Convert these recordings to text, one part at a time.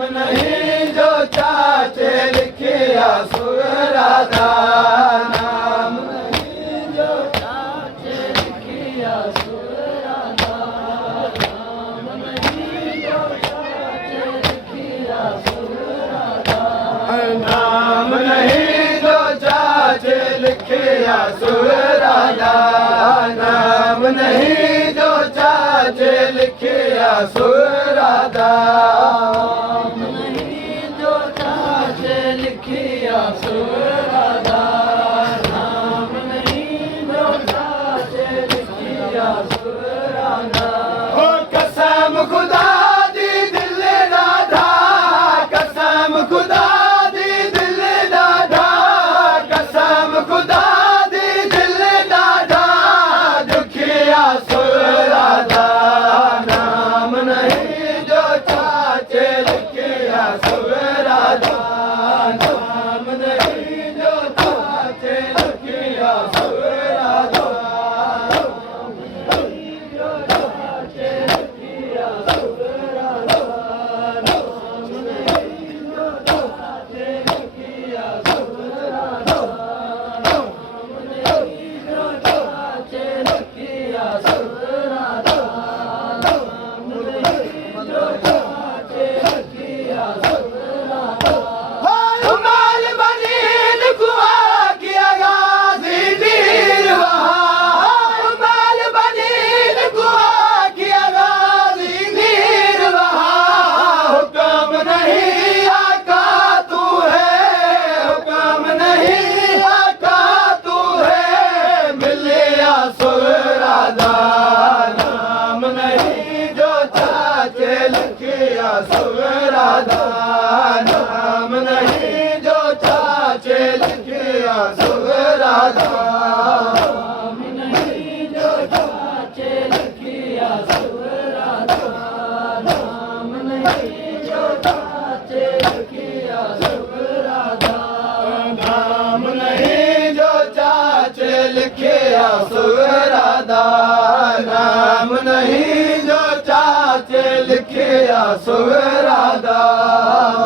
नहीं जो चाचे लिखिया सुरादा नाम नहीं जो चाचे लिखिया सुरादा नाम नहीं जो चाचे लिखिया सुरादा नाम नहीं जो चाचे लिखिया सुरादा नाम नहीं जो चाचे लिखिया सुरादा लिखिया सुरादा नाम नहीं जो चाचे लिखिया सुरादा ओ कसम खुदा दी दिल दादा कसम खुदा दी दिल दादा कसम खुदा दी दिल दादा दुखिया सुरादा नाम नहीं जो चाचे लिखिया सुरादा सुरादा नाम नहीं जो चाचे लिखिया सुरादा नाम नहीं जो चाचे लिखिया सुरादा नाम नहीं जो चाचे लिखिया सुरादा नाम नहीं जो चाचे लिखिया सुरादा नाम नहीं जो चाचे लिखिया सुरादा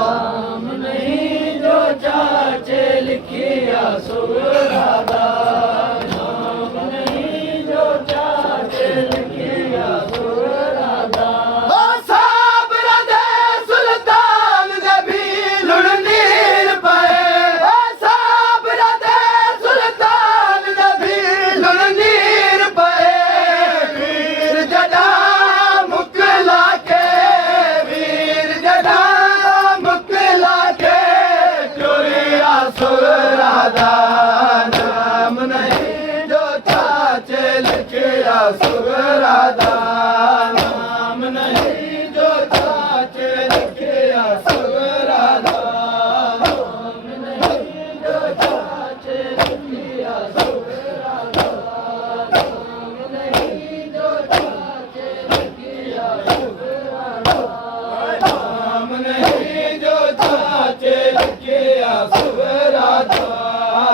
नाम नहीं जो चाचे लिखिया सुरादा नाम नहीं जो चाचे लिखिया सुरादा ओ साबरा दे सुल्तान दे भी लुड़नीर पे ओ साबरा दे सुल्तान दे भी लुड़नीर पे वीर जदा मुकला के वीर जदा मुकला के चोरिया सुरादा नाम नहीं जो चाचे लिखिया सुरादा नाम नहीं जो चाचे लिखिया सुरादा नाम नहीं जो चाचे लिखिया सुरादा नाम नहीं जो चाचे लिखिया सुरादा नाम नहीं जो चाचे लिखिया सुरादा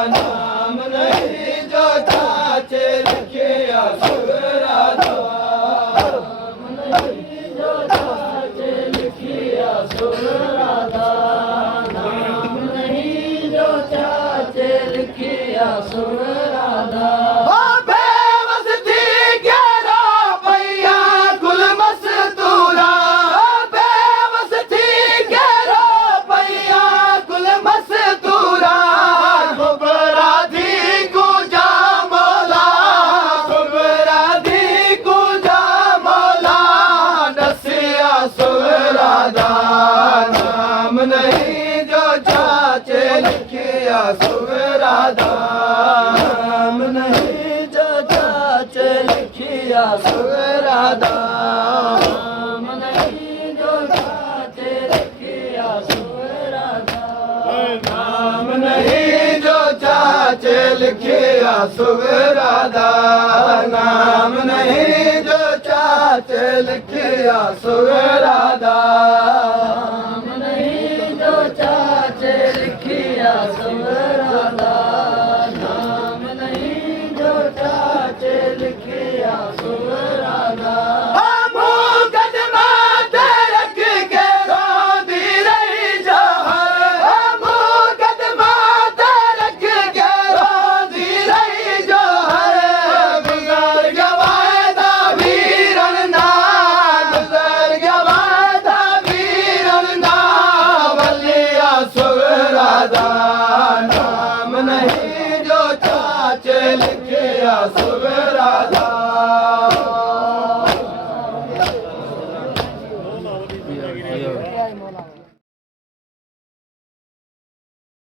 नाम नहीं जो चाचे लिखिया सुरादा नाम नहीं जो चाचे लिखिया सुरादा नाम नहीं जो चाचे लिखिया सुरादा नाम नहीं जो चाचे लिखिया सुरादा नाम नहीं जो चाचे लिखिया सुरादा नाम नहीं जो चाचे लिखिया सुरादा नाम नहीं जो चाचे लिखिया सुरादा नाम नहीं जो चाचे लिखिया सुरादा नाम नहीं जो चाचे लिखिया सुरादा नाम नहीं जो चाचे लिखिया सुरादा मुकदमा रख के रो धीरे लिखिया सुबह